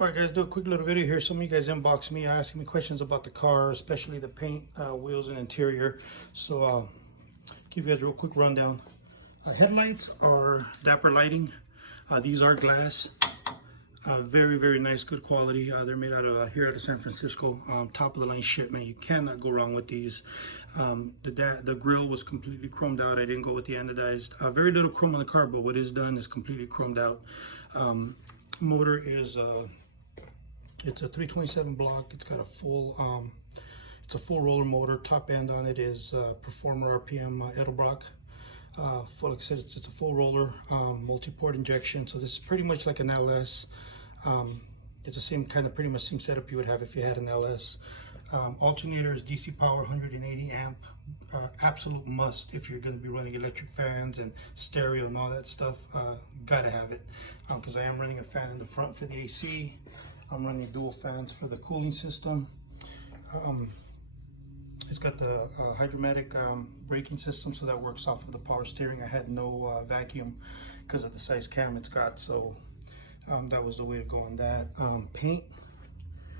Alright guys, do a quick little video here. Some of you guys inboxed me asking me questions about the car, especially the paint, wheels, and interior. So give you guys a real quick rundown. Headlights are Dapper Lighting. These are glass. Very, very nice, good quality. They're made out of here out of San Francisco. Top of the line shit, man. You cannot go wrong with these. The grill was completely chromed out. I didn't go with the anodized. Very little chrome on the car, but what is done is completely chromed out. Motor is it's a 327 block. It's got a full it's a full roller motor. Top end on it is Performer RPM Edelbrock. Like I said, it's a full roller, multi-port injection. So this is pretty much like an LS. It's the same kind of pretty much same setup you would have if you had an LS. Alternator is DC power, 180 amp. Absolute must if you're going to be running electric fans and stereo and all that stuff. Gotta have it, because I am running a fan in the front for the AC. I'm running dual fans for the cooling system. It's got the hydromatic braking system, so that works off of the power steering. I had no vacuum because of the size cam it's got, so that was the way to go on that. Paint,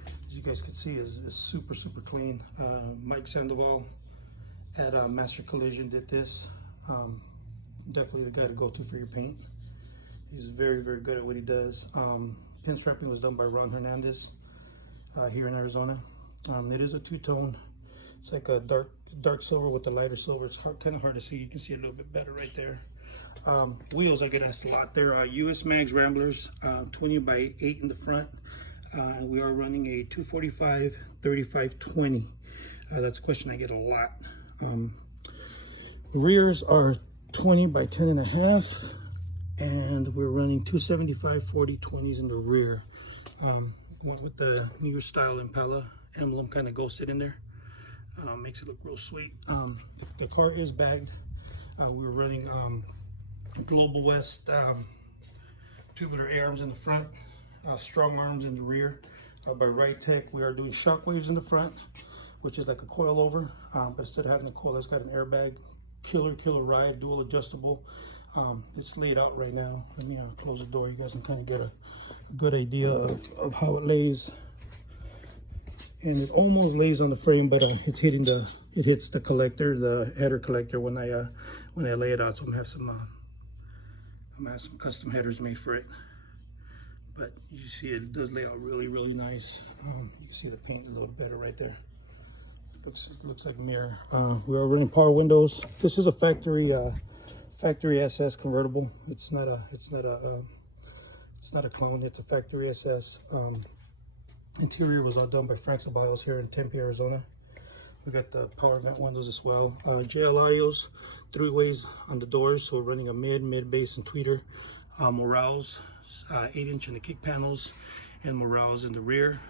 as you guys can see, is super clean. Mike Sandoval at Master Collision did this. Definitely the guy to go to for your paint. He's very good at what he does. Pinstriping was done by Ron Hernandez here in Arizona. It is a two-tone. It's like a dark silver with the lighter silver. It's kind of hard to see. You can see a little bit better right there. Wheels, I get asked a lot. They're US Mags Ramblers, 20 by 8 in the front. We are running a 245 3520. That's a question I get a lot. Rears are 20 by 10 and a half, and we're running 275 40 20s in the rear. Went with the newer style Impala emblem, kind of ghosted in there. Makes it look real sweet. The car is bagged. We're running Global West tubular A-arms in the front, strong arms in the rear by Right Tech. We are doing shockwaves in the front, which is like a coilover, but instead of having a coil, it's got an airbag. Killer ride, dual adjustable. It's laid out right now. Let me close the door. You guys can kind of get a good idea of how it lays. And it almost lays on the frame, but it hits the collector, the header collector, when I lay it out. So I'm gonna have some custom headers made for it. But you see it does lay out really nice. You can see the paint a little better right there. Looks like a mirror. We are running power windows. This is a factory SS convertible. It's not a clone. It's a factory SS. Interior was all done by Frank Ceballos here in Tempe, Arizona. We got the power vent windows as well. JL Audios, 3 ways on the doors, so we're running a mid, bass, and tweeter. Morales, 8-inch in the kick panels, and Morales in the rear.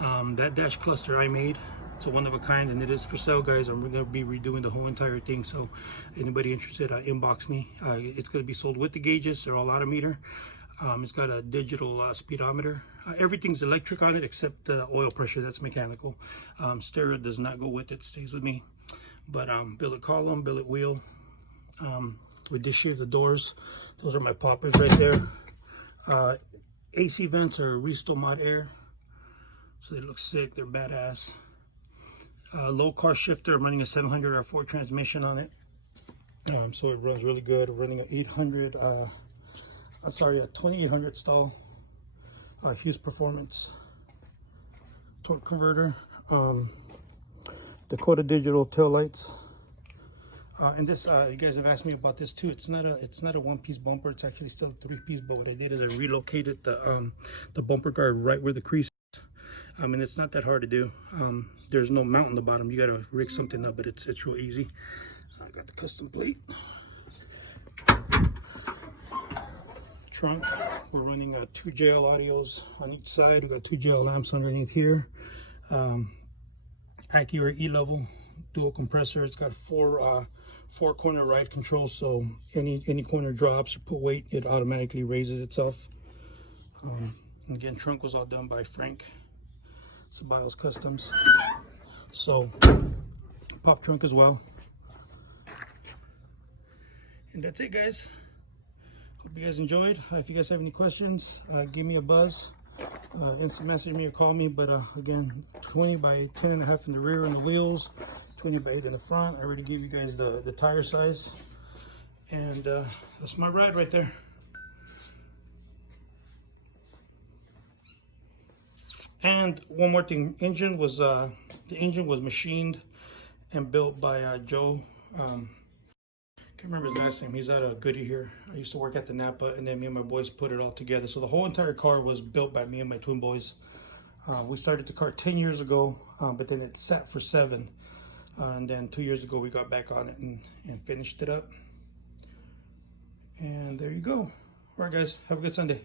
That dash cluster I made. It's a one of a kind, and it is for sale, guys. I'm going to be redoing the whole entire thing, so anybody interested, inbox me. It's going to be sold with the gauges. They're all out of meter. It's got a digital speedometer. Everything's electric on it except the oil pressure, that's mechanical. Stereo does not go with it, stays with me. But billet column, billet wheel. We just shaved the doors. Those are my poppers right there. AC vents are Risto Mod Air, so they look sick, they're badass. Low car shifter, I'm running a 700 R4 transmission on it. So it runs really good. We're running an 2800 stall Hughes Performance torque converter. Dakota digital tail lights. And this, you guys have asked me about this too. It's not a one-piece bumper. It's actually still a 3-piece. But what I did is I relocated the bumper guard right where the crease is. And it's not that hard to do. There's no mount on the bottom. You got to rig something up, but it's real easy. I got the custom plate. Trunk, we're running 2 JL Audios on each side. We got 2 JL lamps underneath here. Acura E-level dual compressor. It's got 4 corner ride control, so any corner drops or put weight, it automatically raises itself. Again, trunk was all done by Frank Ceballos Customs. So pop trunk as well. And that's it, guys. Hope you guys enjoyed. If you guys have any questions, give me a buzz. instant message me or call me. But again, 20 by 10.5 in the rear and the wheels, 20 by 8 in the front. I already gave you guys the tire size, and that's my ride right there. And one more thing, the engine was machined and built by Joe. Can't remember his last name. He's out of Goody here. I used to work at the Napa, and then me and my boys put it all together. So the whole entire car was built by me and my twin boys. We started the car 10 years ago, but then it sat for 7. And then 2 years ago, we got back on it and finished it up. And there you go. All right, guys, have a good Sunday.